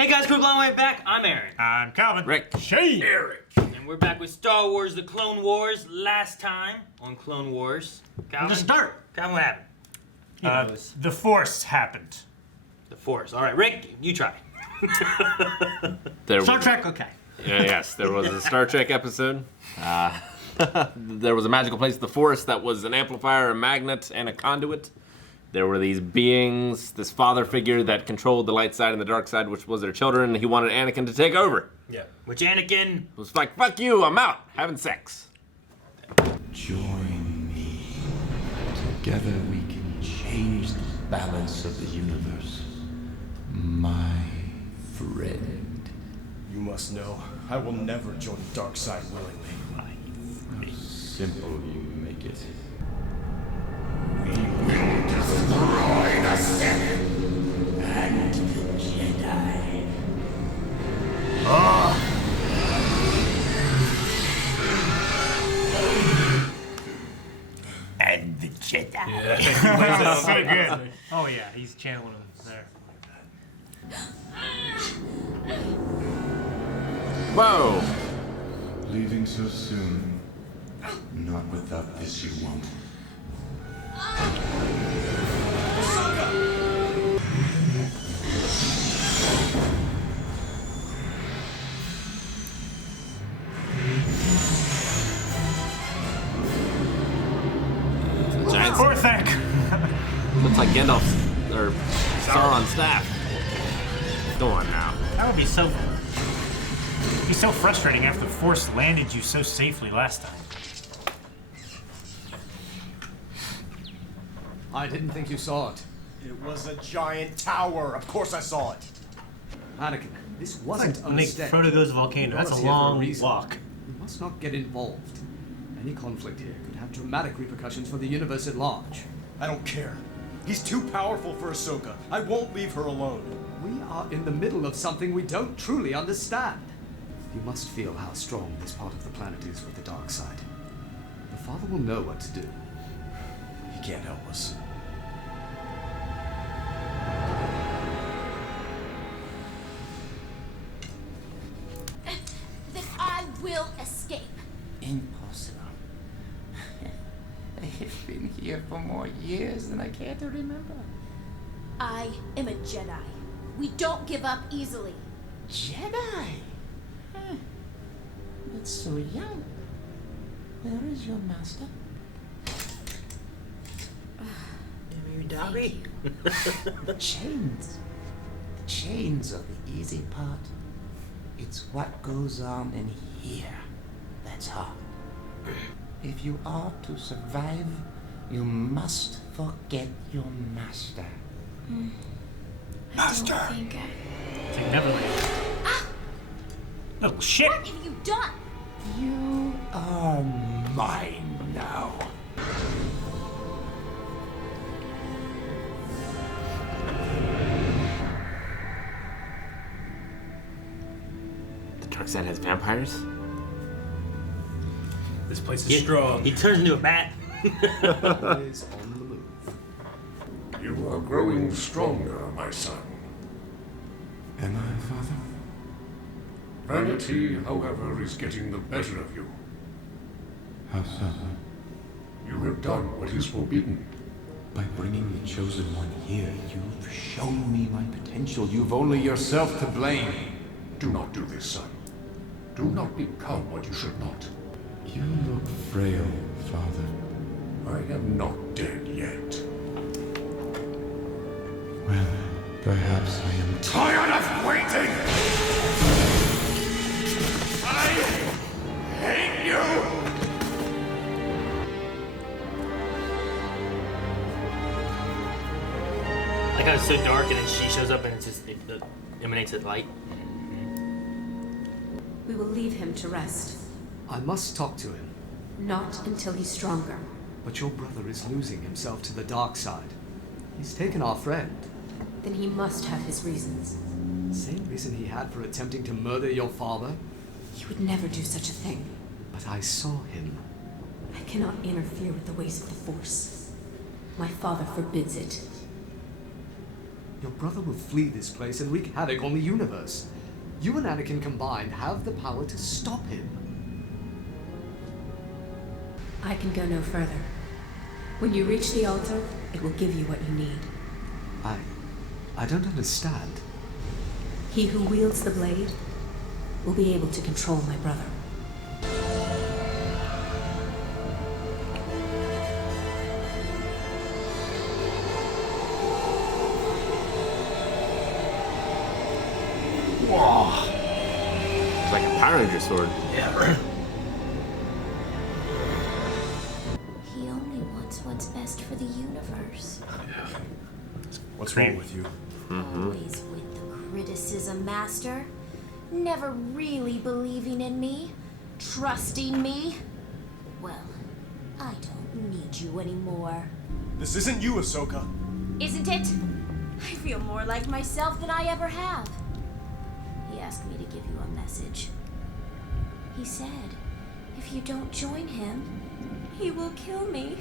Hey guys, quick long way back. I'm Aaron. I'm Calvin. Rick. Shane. Eric. And we're back with Star Wars The Clone Wars. Last time on Clone Wars. Calvin, We'll just start. Calvin, what happened? The Force happened. The Force. All right, Rick, you try. Star Trek, okay. Yes, there was a Star Trek episode. There was a magical place, the Force, that was an amplifier, a magnet, and a conduit. There were these beings, this father figure that controlled the light side and the dark side, which was their children, and he wanted Anakin to take over. Yeah. Which Anakin Was like, fuck you, I'm out, having sex. Join me. Together we can change the balance of the universe. My friend. You must know, I will never join the dark side willingly. How simple you make it. We will destroy the Sith and the Jedi. And the Jedi. That's so good. Oh yeah, he's channeling him there. Whoa. Leaving so soon. Not without this you won't. Giant. Poor thing. Looks like Gandalf's, or Sauron's staff. Go on now. That would be so frustrating after the Force landed you so safely last time. I didn't think you saw it. It was a giant tower. Of course I saw it. Anakin, this wasn't a When mistake. Frodo goes to Volcano, that's a long walk. We must not get involved. Any conflict here could have dramatic repercussions for the universe at large. I don't care. He's too powerful for Ahsoka. I won't leave her alone. We are in the middle of something we don't truly understand. You must feel how strong this part of the planet is with the dark side. The Father will know what to do. He can't help us. Then I will escape. Impossible. I've been here for more years than I care to remember. I am a Jedi. We don't give up easily. Jedi? Huh. But so young. Where is your master? Thank you. The chains. The chains are the easy part. It's what goes on in here that's hard. If you are to survive, you must forget your master. Master. I don't think It's like never leave. Little shit. What have you done? You are mine now. The dark side has vampires? This place is strong. He turns into a bat. Always on the move. You are growing stronger, my son. Am I, Father? Vanity, however, is getting the better of you. How so? You have done what is forbidden. By bringing the Chosen One here, you've shown me my potential. You've only yourself to blame. Do not do this, son. Do not become what you should not. You look frail, Father. I am not dead yet. Well, perhaps I am Tired of waiting! I hate you! Like how it's so dark and then she shows up and it's just, it emanates a light. We will leave him to rest. I must talk to him. Not until he's stronger. But your brother is losing himself to the dark side. He's taken our friend. Then he must have his reasons. The same reason he had for attempting to murder your father. He would never do such a thing. But I saw him. I cannot interfere with the ways of the Force. My father forbids it. Your brother will flee this place and wreak havoc on the universe. You and Anakin combined have the power to stop him. I can go no further. When you reach the altar, it will give you what you need. I don't understand. He who wields the blade will be able to control my brother. Whoa. It's like a Power Ranger sword. Yeah. He only wants what's best for the universe. What's wrong with you? Always with the criticism, Master. Never really believing in me. Trusting me. Well, I don't need you anymore. This isn't you, Ahsoka. Isn't it? I feel more like myself than I ever have. He asked me to give you a message. He said, if you don't join him, he will kill me.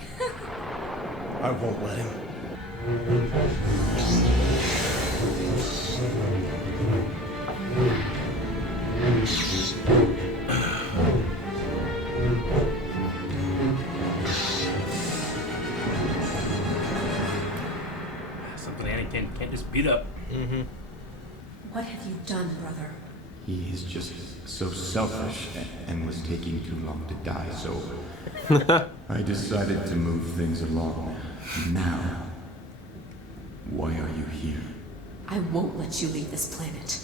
I won't let him. Something Anakin can't just beat up. What have you done, brother? He is just so selfish and was taking too long to die, so I decided to move things along. Now, why are you here? I won't let you leave this planet.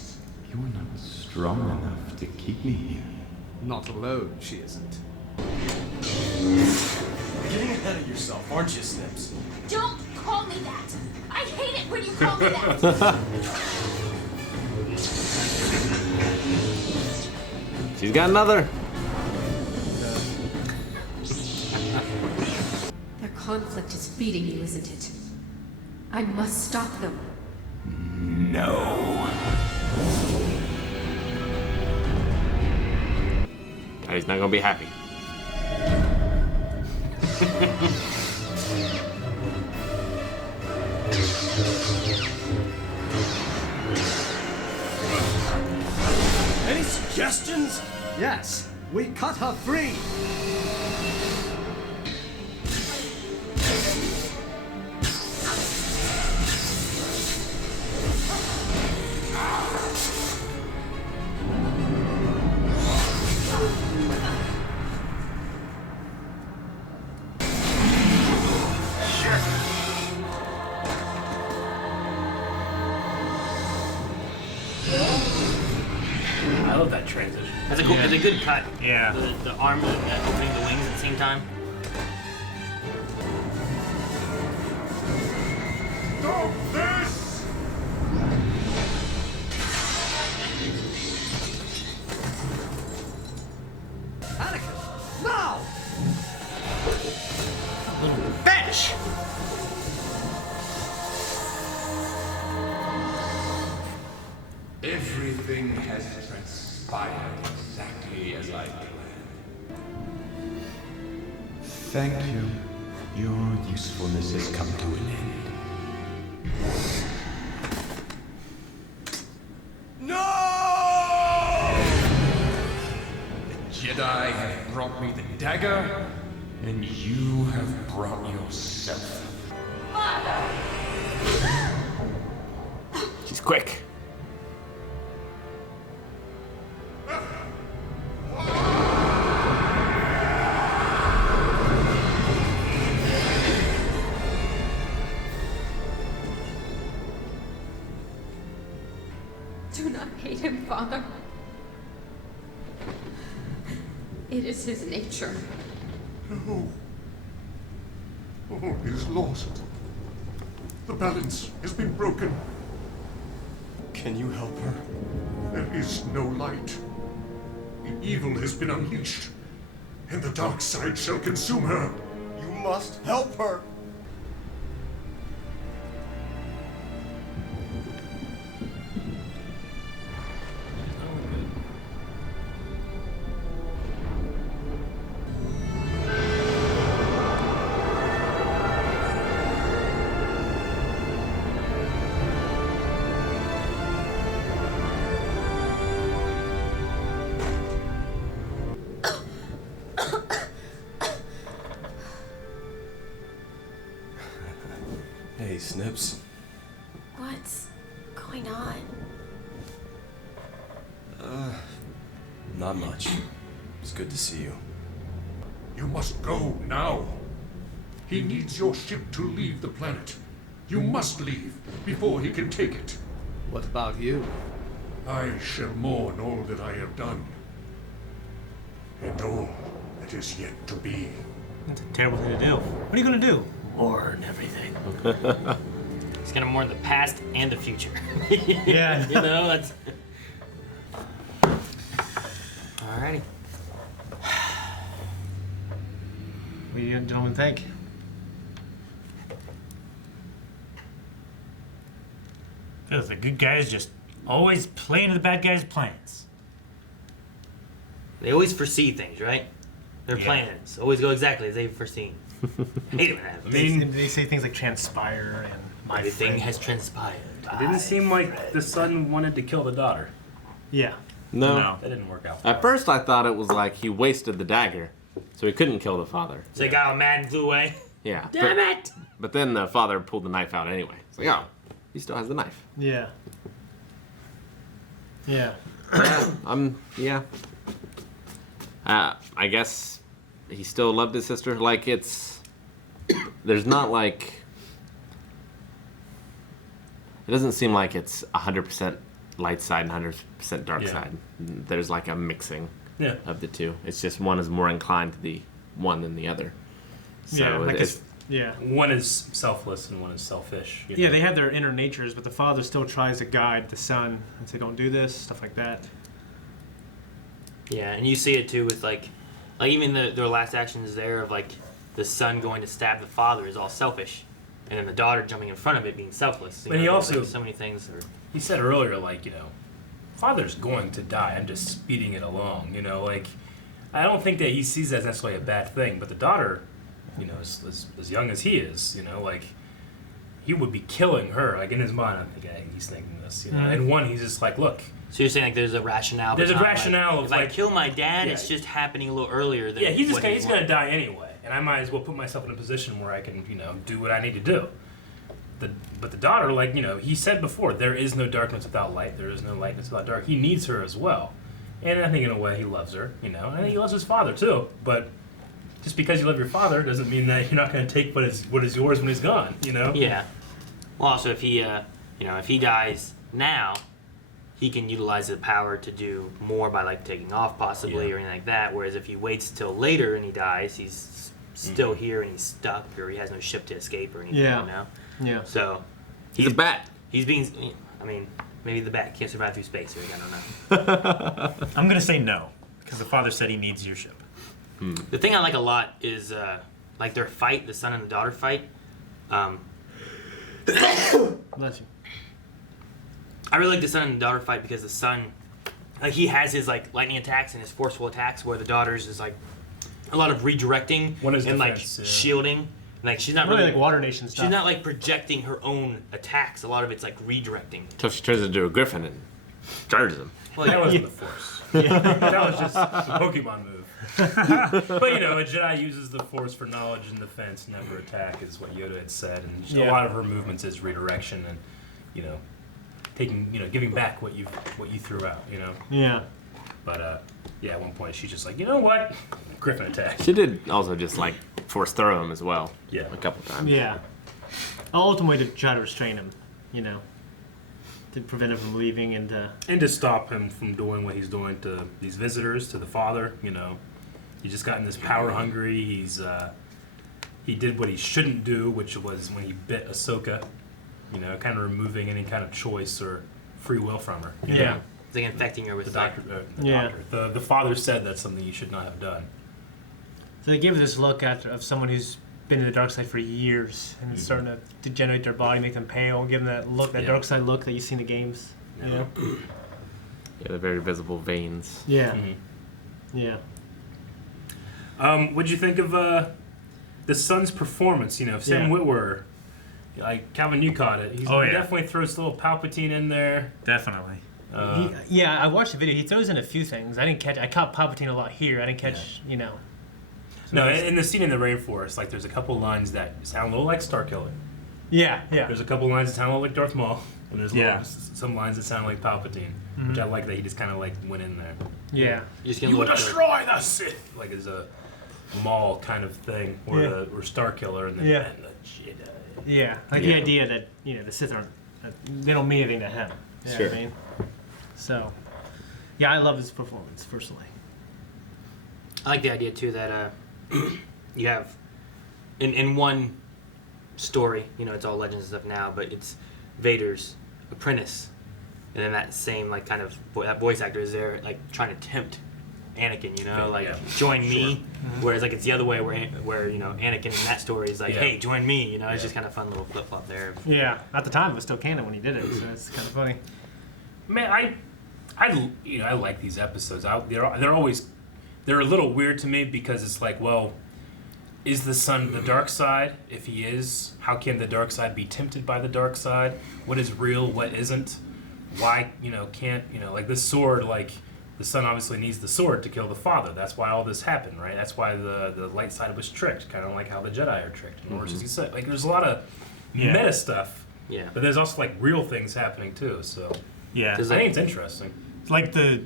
You are not strong enough to keep me here. Not alone, she isn't. You're getting ahead of yourself, aren't you, Snips? Don't call me that! I hate it when you call me that! She's got another. Their conflict is feeding you, isn't it? I must stop them. No. Daddy's not gonna be happy. Any suggestions? Yes, we cut her free! I love that transition. That's a cool. It's a good cut. Yeah. The arm opening the wings at the same time. Stop this! Anakin, now! Little bitch. Everything has transpired exactly as I planned. Thank you. Your usefulness has come to an end. No! The Jedi have brought me the dagger, and you have brought yourself. She's quick. Do not hate him, Father. It is his nature. No. All is lost. The balance has been broken. Can you help her? There is no light. The evil has been unleashed, and the dark side shall consume her. You must help her! Snips. What's going on? Not much. It's good to see you. You must go now. He needs your ship to leave the planet. You must leave before he can take it. What about you? I shall mourn all that I have done. And all that is yet to be. That's a terrible thing to do. What are you gonna do? Mourn everything. He's gonna mourn the past and the future. Yeah. You know, that's. Alrighty. What do you gentlemen think? Feels the good guys just always playing to the bad guys' plans. They always foresee things, right? Their Yeah. plans always go exactly as they've foreseen. I hate it when that happens. They say things like transpire and my Everything friend. has transpired. It didn't seem like the son wanted to kill the daughter. Yeah. No. That didn't work out. At first, I thought it was like he wasted the dagger, so he couldn't kill the father. So they got all mad and flew away. Yeah. Damn it! But then the father pulled the knife out anyway. It's like, oh, he still has the knife. Yeah. Yeah. Yeah. I guess he still loved his sister. Like, there's not like, it doesn't seem like it's 100% light side and 100% dark side. There's like a mixing of the two. It's just one is more inclined to the one than the other. So Yeah, like it's, One is selfless and one is selfish. Yeah, they have their inner natures, but the father still tries to guide the son and say, "Don't do this," stuff like that. Yeah, and you see it too with like even their last actions there of like the son going to stab the father is all selfish, and then the daughter jumping in front of it being selfless. But he also like, so many things. He said earlier, like, father's going to die. I'm just speeding it along. Like, I don't think that he sees that as necessarily a bad thing. But the daughter, as young as he is, like, he would be killing her. Like, in his mind, I'm thinking, he's thinking this. And one, he's just like, look. So you're saying like there's a rationale. There's a rationale like, of if I like kill my dad, it's just happening a little earlier than. Yeah, he's what he's gonna die anyway, and I might as well put myself in a position where I can do what I need to do. But the daughter, like he said before, there is no darkness without light. There is no lightness without dark. He needs her as well, and I think in a way he loves her. And I think he loves his father too. But just because you love your father doesn't mean that you're not gonna take what is yours when he's gone. Yeah. Well, also if he if he dies now, he can utilize the power to do more by like taking off possibly or anything like that. Whereas if he waits till later and he dies, he's still here and he's stuck or he has no ship to escape or anything. Yeah. Yeah. So he's a bat. He's being. I mean, maybe the bat can't survive through space. Or I don't know. I'm gonna say no because the father said he needs your ship. The thing I like a lot is like their fight, the son and the daughter fight. Bless you. I really like the son and the daughter fight because the son, like he has his like lightning attacks and his forceful attacks, where the daughter's is like a lot of redirecting and like shielding. Like she's not really like Water Nation stuff. She's not like projecting her own attacks. A lot of it's like redirecting. Until she turns into a griffin and charges him. Well, that wasn't the Force. That was just a Pokemon move. But a Jedi uses the Force for knowledge and defense, never attack, is what Yoda had said. And a lot of her movements is redirection and taking giving back what you threw out. Yeah. But at one point she's just like, you know what, Griffin attack. She did also just like force throw him as well. Yeah. A couple times. Yeah. Ultimately to try to restrain him, to prevent him from leaving and to stop him from doing what he's doing to these visitors, to the father. He's just gotten this power hungry. He did what he shouldn't do, which was when he bit Ahsoka. Kind of removing any kind of choice or free will from her. Yeah. It's like infecting her with the doctor. The father said that's something you should not have done. So they give this look of someone who's been in the dark side for years and it's starting to degenerate their body, make them pale, give them that look, that dark side look that you see in the games. Yeah. Yeah, the very visible veins. Yeah. Yeah. What'd you think of the son's performance? Sam Witwer. Like Calvin, you caught it. He definitely throws a little Palpatine in there. Definitely. I watched the video. He throws in a few things. I caught Palpatine a lot here. I didn't catch, No, in the scene in the rainforest, like there's a couple lines that sound a little like Starkiller. Yeah. There's a couple lines that sound like Darth Maul, and there's some lines that sound like Palpatine, which I like that he just kind of like went in there. Yeah. You would destroy the Sith, like as a Maul kind of thing, or Star Killer, and then and the Jedi. Yeah, like the idea that the Sith aren't, they don't mean anything to him. You know what I mean? So, yeah, I love his performance personally. I like the idea too that you have in one story, it's all legends and stuff now, but it's Vader's apprentice, and then that same like kind of that voice actor is there like trying to tempt Anakin, join me. Whereas like it's the other way where Anakin in that story is like, hey, join me. It's just kind of fun little flip flop there. Yeah, at the time it was still canon when he did it, so it's kind of funny. Man, I like these episodes. They're a little weird to me because it's like, well, is the son the dark side? If he is, how can the dark side be tempted by the dark side? What is real? What isn't? Why can't like this sword like. The son obviously needs the sword to kill the father. That's why all this happened, right? That's why the light side was tricked, kind of like how the Jedi are tricked. In order to say, like, there's a lot of meta stuff. Yeah. But there's also like real things happening too. So I think it's interesting. Like the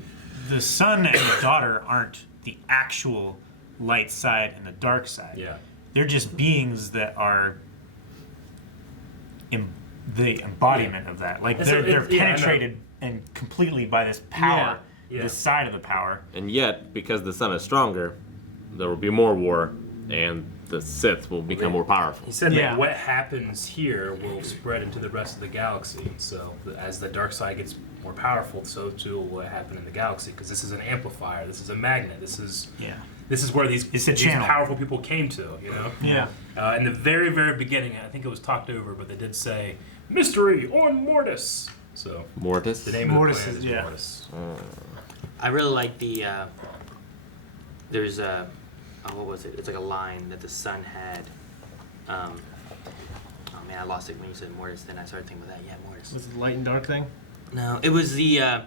son and the daughter aren't the actual light side and the dark side. Yeah. They're just beings that are the embodiment of that. Like they're penetrated and completely by this power. This side of the power. And yet, because the sun is stronger, there will be more war, and the Sith will become more powerful. He said that what happens here will spread into the rest of the galaxy. So as the dark side gets more powerful, so too will what happen in the galaxy. Because this is an amplifier. This is a magnet. This is where these powerful people came to. Yeah. In the very, very beginning, I think it was talked over, but they did say mystery on Mortis. So Mortis. The name Mortis of the planet is Mortis. I really like the. There's a. What was it? It's like a line that the son had. Oh man, I lost it when you said Mortis. Then I started thinking about that. Yeah, Mortis. Was it the light and dark thing? No, it was the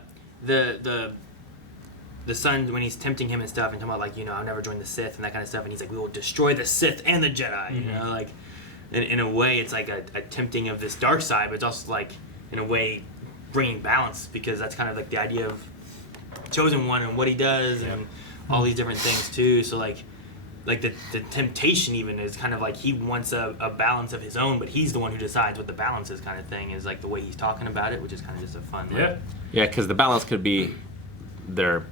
son when he's tempting him and stuff and talking about like I'll never join the Sith and that kind of stuff, and he's like, we will destroy the Sith and the Jedi. Like in a way it's like a tempting of this dark side, but it's also like in a way bringing balance, because that's kind of like the idea of Chosen One and what he does and all these different things too. So like the temptation even is kind of like he wants a balance of his own, but he's the one who decides what the balance is, kind of thing, is like the way he's talking about it, which is kind of just a fun because the balance could be they're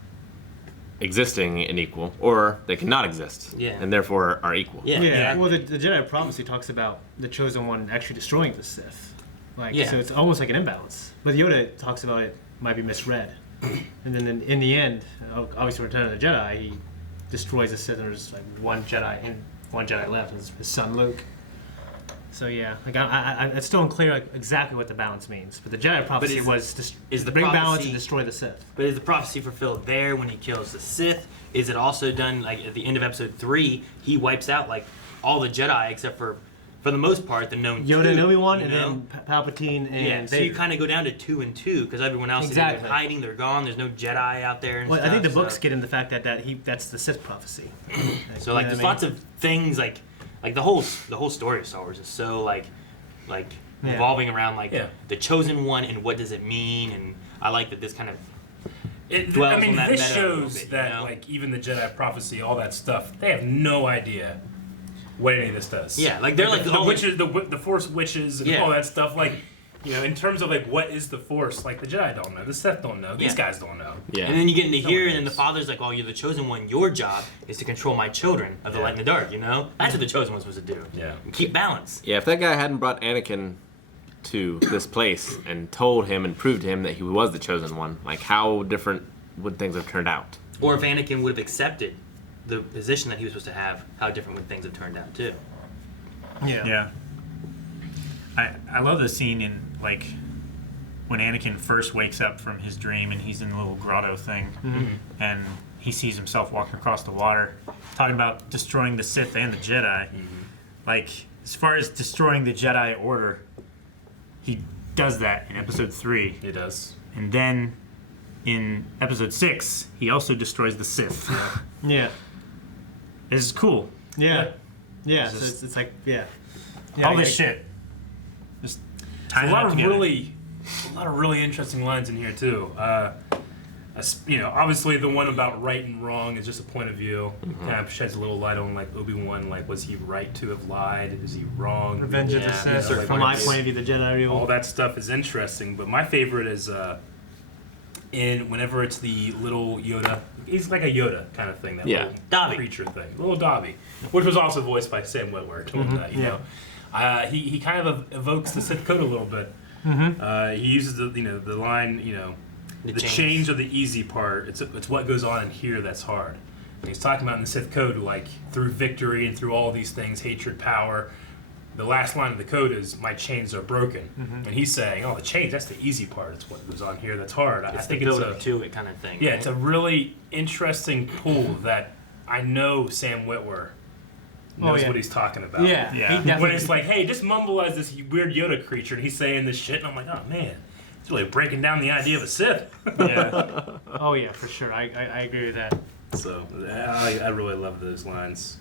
existing and equal, or they cannot exist and therefore are equal. Well, the Jedi prophecy talks about the Chosen One actually destroying the Sith, so it's almost like an imbalance, but Yoda talks about it might be misread. And then in the end, obviously Return of the Jedi, he destroys the Sith, and there's like one Jedi left, his son Luke. So yeah, like it's still unclear like exactly what the balance means. But the Jedi prophecy was bring balance and destroy the Sith. But is the prophecy fulfilled there when he kills the Sith? Is it also done like at the end of Episode 3? He wipes out like all the Jedi except for the most part, the known Yoda two, and Obi-Wan, and then Palpatine and so you kind of go down to 2 and 2 because everyone else is either hiding, they're gone. There's no Jedi out there. And stuff, I think the books get into the fact that's the Sith prophecy. So like, there's lots of things like the whole story of Star Wars is so like revolving around the Chosen One and what does it mean, and I like that this kind of dwells on that. This shows that like even the Jedi prophecy, all that stuff, they have no idea what any of this does. Yeah, like they're like the witches, the Force witches, and all that stuff. Like, in terms of like what is the Force, like the Jedi don't know, the Sith don't know, these guys don't know. Yeah, and then you get into here, and then the Father's like, "Oh, you're the Chosen One. Your job is to control my children of the light and the dark." That's what the Chosen One's supposed to do. Yeah, and keep balance. Yeah, if that guy hadn't brought Anakin to this place and told him and proved to him that he was the Chosen One, like how different would things have turned out? Or if Anakin would have accepted the position that he was supposed to have, how different would things have turned out too? Yeah. I love the scene in like when Anakin first wakes up from his dream and he's in the little grotto thing, and he sees himself walking across the water, talking about destroying the Sith and the Jedi. Like, as far as destroying the Jedi Order, he does that in Episode 3. He does. And then in Episode 6, he also destroys the Sith. Yeah. This is cool. Yeah. So it's like, all this shit. a lot of really interesting lines in here too. Obviously the one about right and wrong is just a point of view. Kind of sheds a little light on like Obi-Wan, like was he right to have lied? Is he wrong? Revenge of the Sith. From my point of view, the Jedi rule. All that stuff is interesting, but my favorite is whenever it's the little Yoda. He's like a Yoda kind of thing. That little Dobby creature thing, little Dobby, which was also voiced by Sam Witwer. You know, he kind of evokes the Sith code a little bit. He uses the line, the change of the easy part. It's what goes on in here that's hard. And he's talking about in the Sith code, like through victory and through all these things, hatred, power. The last line of the code is "My chains are broken," and he's saying, "Oh, the chains—that's the easy part. It's what goes on here that's hard." I think it's a to it kind of thing. Yeah, right? It's a really interesting pull that I know Sam Witwer knows what he's talking about. Yeah. When it's like, hey, just mumble as this weird Yoda creature, and he's saying this shit, and I'm like, oh man, it's really breaking down the idea of a Sith. Oh yeah, for sure. I agree with that. So I really love those lines.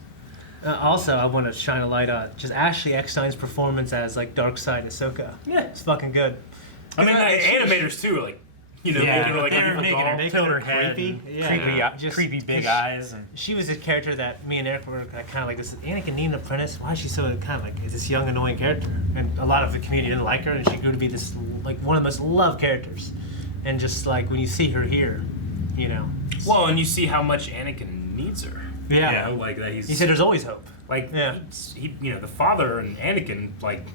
Also, I want to shine a light on just Ashley Eckstein's performance as like dark side Ahsoka. Yeah, it's fucking good. I mean, animators too, like making it like making her head, creepy, creepy big eyes, and she was this character that me and Eric were kind of like, this Anakin need an apprentice. Why is she so kind of like this young annoying character? And a lot of the community didn't like her, and she grew to be this like one of the most loved characters. And just like when you see her here, Well, and you see how much Anakin needs her. Yeah, like that. He said there's always hope. Like he the father and Anakin like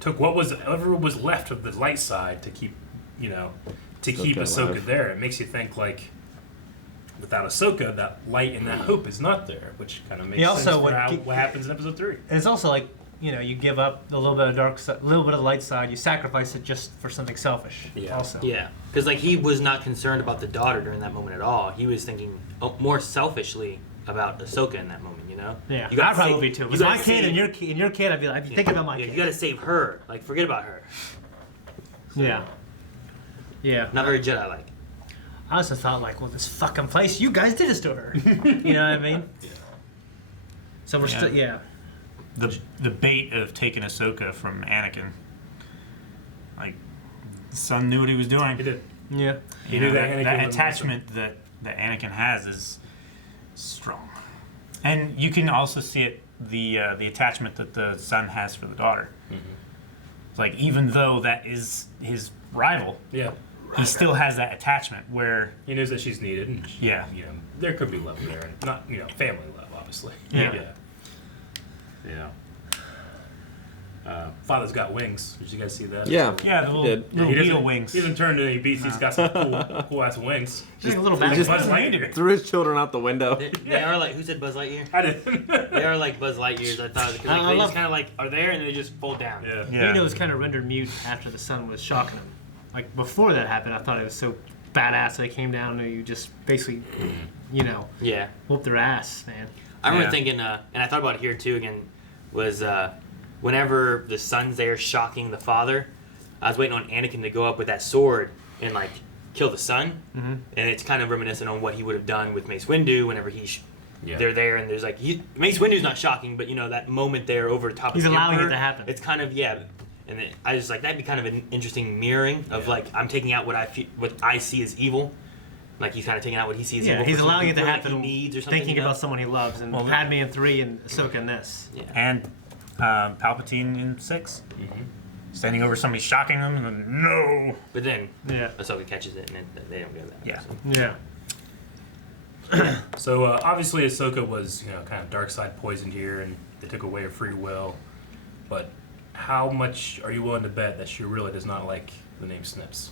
took whatever was left of the light side to keep Ahsoka alive. There. It makes you think like without Ahsoka, that light and that hope is not there, which kind of makes sense for what happens in Episode 3. And it's also like you give up a little bit of dark side, a little bit of light side, you sacrifice it just for something selfish. Also. Yeah, because like he was not concerned about the daughter during that moment at all. He was thinking more selfishly about Ahsoka in that moment. Yeah, I'd probably be too. With my kid and your kid, I'd be thinking about my kid. You gotta save her. Like forget about her. So, yeah. Not very Jedi-like. I also thought like, well, this fucking place, you guys did this to her. You know what I mean? Yeah. So we're still The bait of taking Ahsoka from Anakin, like the son knew what he was doing. He did. Yeah. He knew that Anakin that attachment that Anakin has is strong, and you can also see it the attachment that the son has for the daughter. It's like even though that is his rival, he still has that attachment where he knows that she's needed. And there could be love there, and not family love, obviously. Father's got wings. Did you guys see that? Yeah, the little beetle wings. He doesn't turn to any beasts. He's got some cool ass wings. Just a little Buzz Lightyear. Threw his children out the window. They are like, who said Buzz Lightyear? I did. They are like Buzz Lightyears. I thought because they just kind of like are there and they just fold down. Yeah. Was kind of rendered mute after the sun was shocking him. Like before that happened, I thought it was so badass that they came down and you just basically, whoop their ass, man. I remember thinking, and I thought about it here too again, was whenever the son's there shocking the father, I was waiting on Anakin to go up with that sword and like kill the son, and it's kind of reminiscent on what he would have done with Mace Windu whenever they're there and there's like Mace Windu's not shocking, but that moment there over top he's of the allowing Emperor, it to happen. It's kind of and I was like that'd be kind of an interesting mirroring of like I'm taking out what I see as evil. Like he's kind of taking out what he sees. Yeah, he's allowing it to happen. He needs or something. Thinking about someone he loves, and Padme in 3 and Ahsoka in this. Yeah. And Palpatine in 6. Standing over somebody shocking them, and then, no. But then Ahsoka catches it, and then they don't get that. Yeah. So obviously Ahsoka was kind of dark side poisoned here, and they took away her free will. But how much are you willing to bet that she really does not like the name Snips?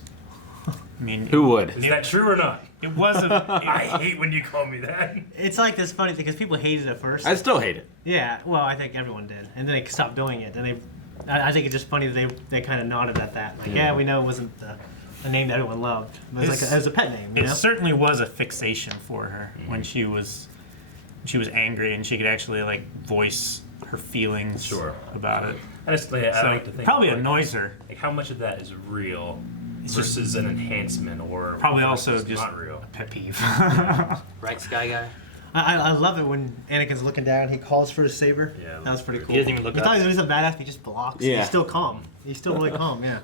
I mean, who would? Is that true or not? It wasn't. I hate when you call me that. It's like this funny thing because people hated it at first. I still hate it. Yeah, well, I think everyone did, and then they stopped doing it, and I think it's just funny that they kind of nodded at that. Like, we know it wasn't a name that everyone loved, but it was a pet name. It certainly was a fixation for her when she was angry and she could actually like voice her feelings about it. I like to think probably annoys her. Like how much of that is real versus an enhancement, or probably also just not real. A pet peeve. Right, Sky Guy. I love it when Anakin's looking down. He calls for his saber. Yeah, that was pretty cool. He doesn't even look He up. thought he was a badass. He just blocks. Yeah. He's still calm. He's still really calm. Yeah.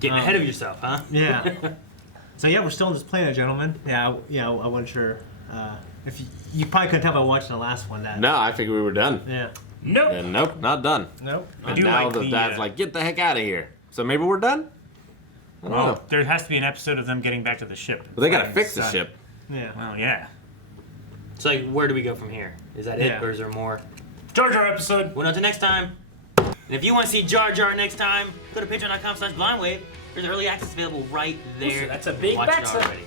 Getting ahead of yourself, huh? Yeah. So yeah, we're still on this planet, gentlemen. Yeah, I wasn't sure if you probably couldn't tell by watching the last one. That No, I figured we were done. Yeah. Nope. And nope, not done. Nope. I And do now like the dad's like, get the heck out of here. So maybe we're done? I don't know. Well, there has to be an episode of them getting back to the ship. But they gotta fix the Inside. ship. Yeah. Well, yeah. So like, where do we go from here? Is that it, Yeah. or is there more? Jar Jar episode. Well, until next time. And if you want to see Jar Jar next time, go to patreon.com/blindwave. There's early access available right there. That's a big Watch bat it set. already.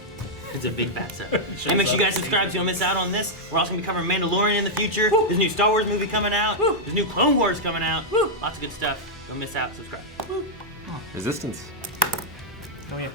It's a big bat set. And make sure you guys subscribe so you don't miss out on this. We're also going to be covering Mandalorian in the future. There's a new Star Wars movie coming out. There's new Clone Wars coming out. Lots of good stuff. Don't miss out. Subscribe. Resistance. Oh yeah.